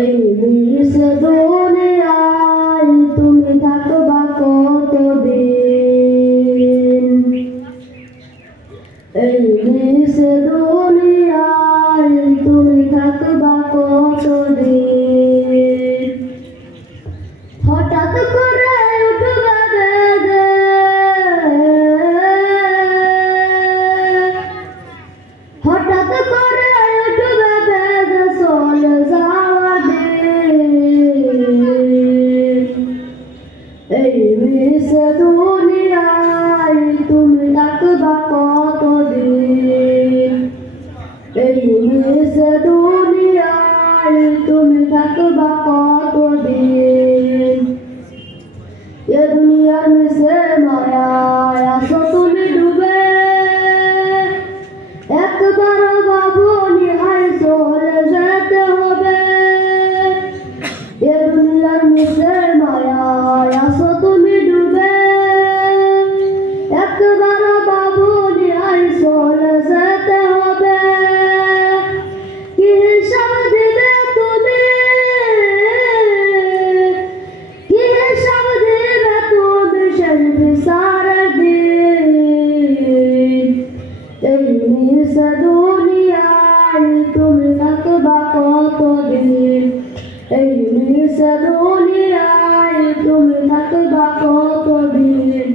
এই নিজ দুনিয়ায় তুমি থাকবা কতদিন, এই নিজ দুনিয়ায় তুমি থাকবা কতদিন। হঠাৎ করে উঠবে বেদে, হঠাৎ করে উঠবে বেদে চলে যাওয়া দিন। এই নিজ দুনিয়ায় তুমি থাকবা কতদিন, এই নিজ দুনিয়ায় তুমি থাকবা কতদিন। এ দুনিয়ার নিচে মায়ায় আছো তুমি ডুবে, একবার ভাবনি হায় চলে যেতে হবে। এ দুনিয়ার নিচে মায়ায় আছো তুমি ডুবে, একবার ভাবনি হায় চলে যেতে হবে। কি হিসাব দিবে তুমি, কি হিসাব দিবে তুমি সেই বিচারের দিন। এই নিজ দুনিয়ায় তুমি থাকবা কতদিন, এই নিজ দুনিয়ায় তুমি থাকবা কতদিন।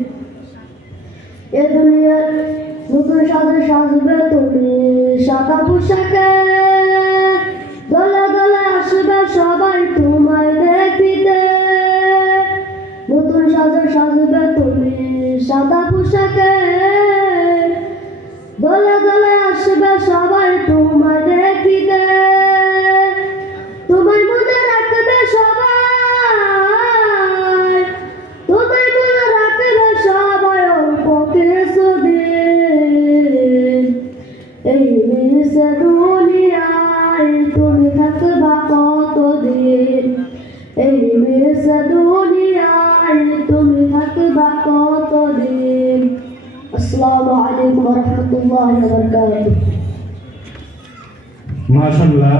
এ দুনিয়ার নতুন সাজে সাজবে তুমি সাদা পোশাকে, দলে দলে আসবে সবাই তোমায় দেখিতে। নতুন সাজে সাজবে তুমি সাদা পোশাকে, দলে দলে আসবে সবাই তোমায় দেখিতে। তোমায় মনে রাখবে সবাই, তোমায় মনে রাখবে সবাই অল্প কিছুদিন। এই নিজ দুনিয়ায় তুমি থাকবা কতদিন, এই নিজ দুনিয়ায় তুমি থাকবা কতদিন। আসসালামু আলাইকুম ওয়া রাহমাতুল্লাহি ওয়া বারাকাতুহু। মাশাআল্লাহ।